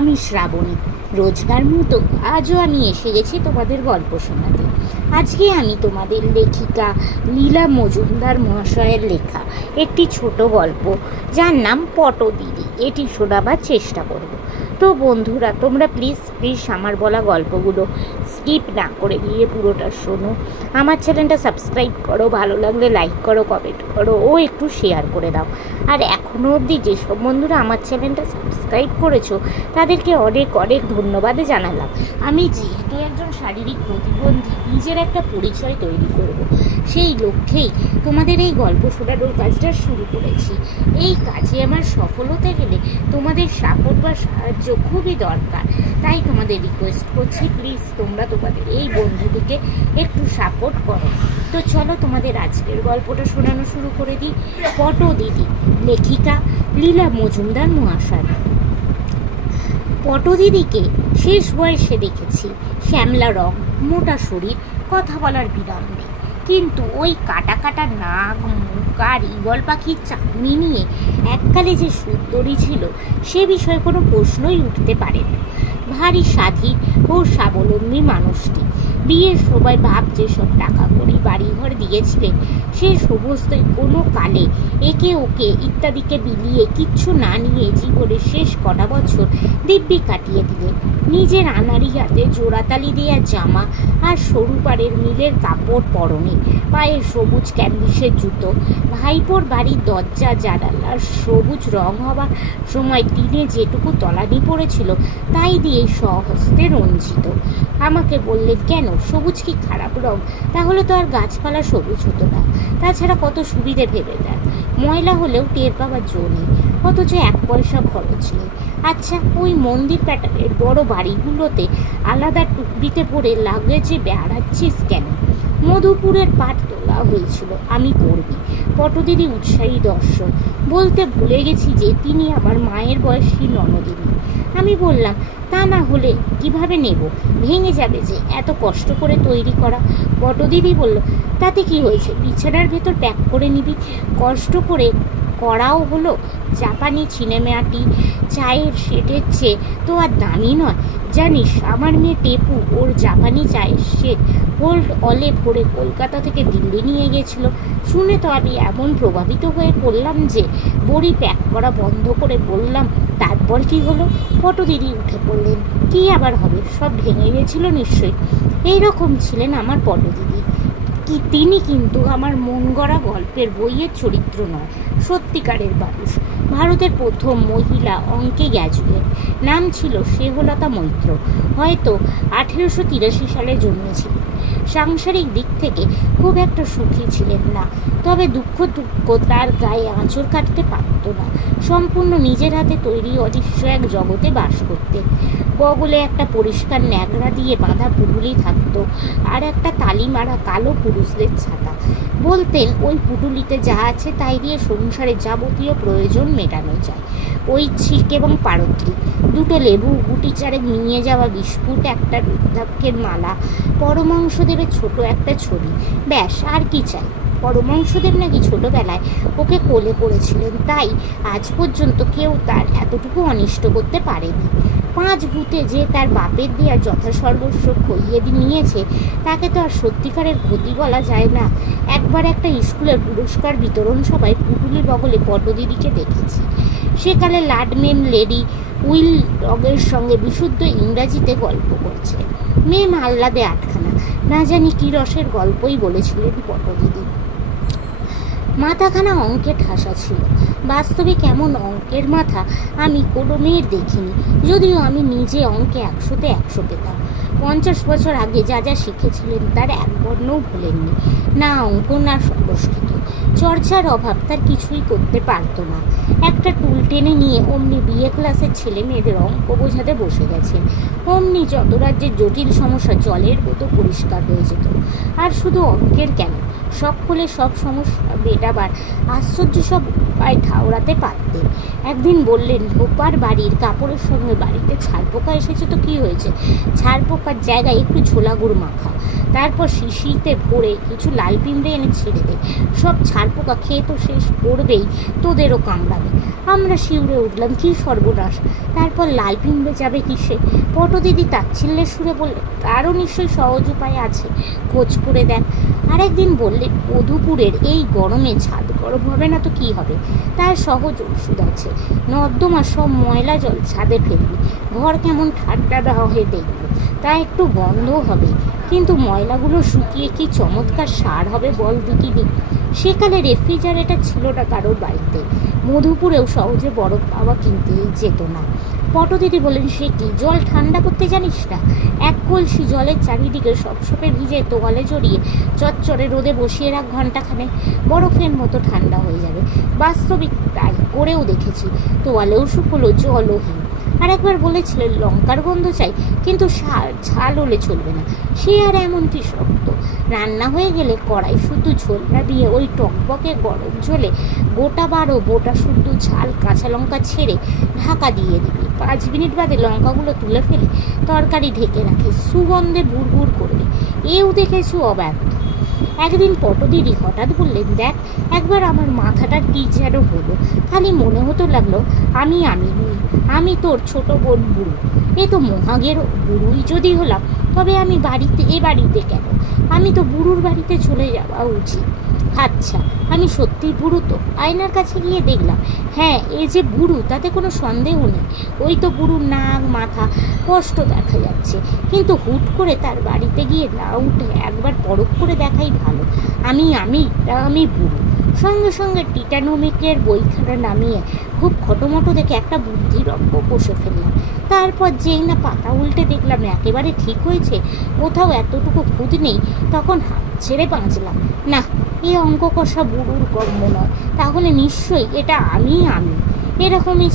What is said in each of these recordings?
আমি শ্রাবণী। রোজগার মতো আজও আমি এসে গেছি তোমাদের গল্প শোনাতে। আজকে আমি তোমাদের লেখিকা লীলা মজুমদার মহাশয়ের লেখা একটি ছোট গল্প, যার নাম পটদিদি, এটি শোনাবার চেষ্টা করব। তো বন্ধুরা, তোমরা প্লিজ আমার বলা গল্পগুলো স্কিপ না করে গিয়ে পুরোটা শোনো। আমার চ্যানেলটা সাবস্ক্রাইব করো, ভালো লাগলে লাইক করো, কমেন্ট করো ও একটু শেয়ার করে দাও। আর এখনও অবধি যেসব বন্ধুরা আমার চ্যানেলটা সাবস্ক্রাইব করেছো তাদেরকে অনেক অনেক ধন্যবাদ জানালাম। আমি যেহেতু একজন শারীরিক প্রতিবন্ধী, নিজের একটা পরিচয় তৈরি করব, সেই লক্ষ্যেই তোমাদের এই গল্প শোনানোর কাজটা শুরু করেছি। এই কাজে আমার সফল হতে গেলে তোমাদের সাপোর্ট বা সাহায্য খুবই দরকার। তাই তোমাদের রিকোয়েস্ট করছি, প্লিজ তোমরা তোমাদের এই বন্ধুদেরকে একটু সাপোর্ট করো। তো চলো তোমাদের আজকের গল্পটা শোনানো শুরু করে দিই। পটদিদি, লেখিকা লীলা মজুমদার মহাশয়। পটদিদিকে শেষ বয়সে দেখেছি। শ্যামলা রং, মোটা শরীর, কথা বলার বিরাম নেই। কিন্তু ওই কাটা কাটা নাক, মুখ আর ঈগল পাখির চাঁদনি নিয়ে এককালে যে সুন্দরী ছিল সে বিষয়ে কোনো প্রশ্নই উঠতে পারে না। ভারী স্বাধীন ও স্বাবলম্বী মানুষটি। বিয়ের সময় বাপ যেসব টাকা কড়ি বাড়িঘর দিয়েছিলেন সে সমস্তই কোনো কালে একে ওকে ইত্যাদিকে বিলিয়ে কিচ্ছু না নিয়ে জীবনের শেষ কটা বছর দিব্যি কাটিয়ে দিলেন। নিজের আনাড়ি হাতে জোড়াতালি দেওয়া জামা আর সরু পাড়ের মিলের কাপড় পরনে, পায়ে সবুজ ক্যানভিসের জুতো, ভাইপোর বাড়ির দরজা জানালার সবুজ রং হবার সময় টিনে যেটুকু তলানি পড়েছিল তাই দিয়ে স্বহস্তে রঞ্জিত। আমাকে বললেন, কেন, সবুজ কি খারাপ রং? তাহলে তো আর গাছপালা সবুজ হতো না। তাছাড়া কত সুবিধে ভেবে দেন, ময়লা হলেও টের পাওয়ার জো নেই, অথচ 1 পয়সা খরচ নেই। আচ্ছা, ওই মন্দির প্যাটার্নের বড় বাড়িগুলোতে আলাদা টুকরিতে পড়ে লাগেজে বেড়াচ্ছিস কেন? মধুপুরের পাট তোলা হয়েছিল, আমি করবি। পটদিদি উৎসাহী দর্শন। বলতে ভুলে গেছি যে তিনি আমার মায়ের বয়সী ননদিনী। আমি বললাম, তা না হলে কিভাবে নেব, ভেঙে যাবে যে, এত কষ্ট করে তৈরি করা। পটদিদি বলল, তাতে কি হয়েছে, বিছানার ভেতর প্যাক করে নিবি। কষ্ট করে করাও হলো। জাপানি চিনেমাটি চায়ের সেটের চেয়ে তো আর দামি নয়। জানিস, আমার মেয়ে টেপু ওর জাপানি চায়ের সেট হোল্ড অলে ভরে কলকাতা থেকে দিল্লি নিয়ে গেছিল। শুনে তো আমি এমন প্রভাবিত হয়ে পড়লাম যে বড়ি প্যাক করা বন্ধ করে বললাম, তারপর কি হলো? পটদিদি উঠে পড়লেন। কি আবার হবে, সব ভেঙে গেছিল নিশ্চয়ই। এইরকম ছিলেন আমার পটদিদি। তিনি কিন্তু আমার মন গড়া গল্পের বইয়ের চরিত্র নয়, সত্যিকারের মানুষ। ভারতের প্রথম মহিলা অঙ্কে গ্র্যাজুয়েট। নাম ছিল শেহলতা মৈত্র। হয়তো 1883 সালে জন্মেছিলেন। সাংসারিক দিক থেকে খুব একটা সুখী ছিলেন না, তবে দুঃখ তার গায়ে আঁচড় কাটতে পারত না। সম্পূর্ণ নিজের হাতে তৈরি অদৃশ্য এক জগতে বাস করতেন। বগলে একটা পরিষ্কার ন্যাকড়া দিয়ে বাঁধা পুটুলি থাকত, আর একটা তালি মারা কালো পুরুষদের ছাতা। বলতেন, ওই পুটুলিতে যা আছে তাই দিয়ে সংসারে যাবতীয় প্রয়োজন মেটানো যায়। ওই ছিক এবং পারত্রী, 2টো লেবু, গুটি চারেক নিয়ে যাওয়া বিস্কুট, একটা রুদ্রাক্ষের মালা, পরমাংশদেবের ছোট একটা ছবি, ব্যাস, আর কি চাই? পরমাংশদেব নাকি ছোটবেলায় ওকে কোলে করেছিলেন, তাই আজ পর্যন্ত কেউ তার এতটুকু অনিষ্ট করতে পারেনি। 5 ভূতে যে তার বাপের দেওয়া যথাসর্বস্ব খইয়ে নিয়েছে তাকে তো আর সত্যিকারের ক্ষতি বলা যায় না। একবার একটা স্কুলের পুরস্কার বিতরণ সভায় পুটুলির বগলে পটদিদিকে দেখেছি। সেকালে লাডমেম লেডি উইল ডগের সঙ্গে বিশুদ্ধ ইংরাজিতে গল্প করছে। মেম আহ্লাদে 8খানা, না জানি কি রসের গল্পই বলেছিলেন পটদিদি। মাথাখানা অঙ্কে ঠাসা ছিল। বাস্তবে কেমন অঙ্কের মাথা আমি কোনো মেয়ের দেখিনি, যদিও আমি নিজে অঙ্কে 100-তে 100 পেতাম। 50 বছর আগে যা যা শিখেছিলেন তার এক বর্ণও ভুলেননি। না অঙ্ক, না সংস্কৃত। চর্চার অভাব তার কিছুই করতে পারত না। একটা টুল টেনে নিয়ে অমনি বিএ ক্লাসের ছেলে মেয়েদের অঙ্ক বোঝাতে বসে গেছেন। অমনি যত রাজ্যের জটিল সমস্যা জলের মতো পরিষ্কার হয়ে যেত। আর শুধু অঙ্কের কেন, সকলে সব সমস্যা মেটাবার আশ্চর্য সব উপায় ঠাউরাতে পারতেন। একদিন বললেন, লোপার বাড়ির কাপড়ের সঙ্গে বাড়িতে ছারপোকা এসেছে তো কি হয়েছে, ছারপোকার জায়গায় একটু ঝোলা গুড় মাখা, তারপর শিশিতে ভরে কিছু লাল পিঁমড়ে এনে ছেড়ে দে, সব ছারপোকা খেয়ে তো শেষ করবেই, তোদেরও কামড়াবে। আমরা শিউরে উঠলাম, কি সর্বনাশ, তারপর লাল পিঁমড়ে যাবে কিসে? পটদিদি তাচ্ছিল্যের সুরে বললেন, তারও নিশ্চয়ই সহজ উপায় আছে, খোঁজ করে দেখ। আরেকদিন বললেন, মধুপুরের এই গরমে ছাদ গরম হবে না তো কি হবে, তার সহজ ওষুধ আছে, নর্দমা সব ময়লা জল ছাদে ফেলবি, ঘর কেমন ঠান্ডা দেওয়া হয়ে দেখবো, তা একটু গন্ধ হবে, কিন্তু ময়লাগুলো শুকিয়ে কি চমৎকার সার হবে বল দিকিনি। সেকালে রেফ্রিজারেটর ছিল না কারোর বাড়িতে, মধুপুরেও সহজে বরফ পাওয়া কিনতেই যেত না। পটদিদি বলেন, সে কি, জল ঠান্ডা করতে জানিস না? এক কলসি জলের চারিদিকে সপসপে ভিজে তোয়ালে জড়িয়ে চচ্চরে রোদে বসিয়ে রাখ ঘন্টাখানে, বরফের মতো ঠান্ডা হয়ে যাবে। বাস্তবিক তাই করেও দেখেছি, তোয়ালেও শুকলো, জলহীন। আর একবার বলেছিলেন, লঙ্কার গন্ধ চাই, কিন্তু ঝাল হলে চলবে না, সে আর এমন কি শক্ত, রান্না হয়ে গেলে কড়াই শুদ্ধ ঝোল নামিয়ে ওই টকবকে গরম ঝোলে গোটা 12 বোটা শুদ্ধ ঝাল কাঁচা লঙ্কা ছেড়ে ঢাকা দিয়ে দিবি, 5 মিনিট বাদে লঙ্কাগুলো তুলে ফেলে তরকারি ঢেকে রাখে, সুগন্ধে বুড়বুড় করবে। এও দেখেছি অব্যর্থ। একদিন পটদিদি হঠাৎ বললেন, দেখ একবার আমার মাথাটা কি যেন হলো, খালি মনে হতো লাগলো আমি নই, আমি তোর ছোট বোন বুড়ো। এ তো মহাগের বুড়োই যদি হলাম, তবে আমি বাড়িতে কেন? আমি তো বুড়োর বাড়িতে চলে যাওয়া উচিত। আচ্ছা, আমি সত্যিই বুড়ো তো? আয়নার কাছে গিয়ে দেখলাম, হ্যাঁ, এ যে বুড়ো তাতে কোনো সন্দেহ নেই, ওই তো বুড়োর নাক মাথা স্পষ্ট দেখা যাচ্ছে, কিন্তু হুট করে তার বাড়িতে গিয়ে না উঠে একবার পরখ করে দেখাই ভালো আমি বুড়ো। সঙ্গে সঙ্গে টিটানোমিকের বইখানা নামিয়ে খুব খটোমটো দেখে একটা বুদ্ধির অঙ্ক কষে ফেললাম। তারপর যেই না পাতা উল্টে দেখলাম একেবারে ঠিক হয়েছে, কোথাও এতটুকু খুঁত নেই, তখন হাত ছেড়ে বাঁচলাম। না, এই অঙ্ক কষা বুড়োর কর্ম নয়, তাহলে নিশ্চয়ই এটা আমি। এরকমই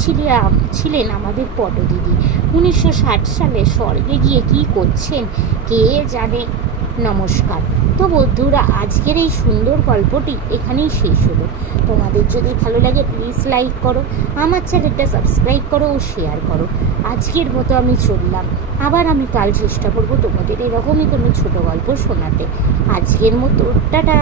ছিলেন আমাদের পটদিদি। 1960 সালে স্বর্গে গিয়ে কি করছেন কে জানে। নমস্কার। তো বন্ধুরা, আজকের এই সুন্দর গল্পটি এখানেই শেষ হলো। তোমাদের যদি ভালো লাগে প্লিজ লাইক করো, আমার চ্যানেলটা সাবস্ক্রাইব করো ও শেয়ার করো। আজকের মতো আমি চললাম, আবার আমি কাল চেষ্টা করব তোমাদের এরকমই কোনো ছোট গল্প শোনাতে। আজকের মতো টাটা।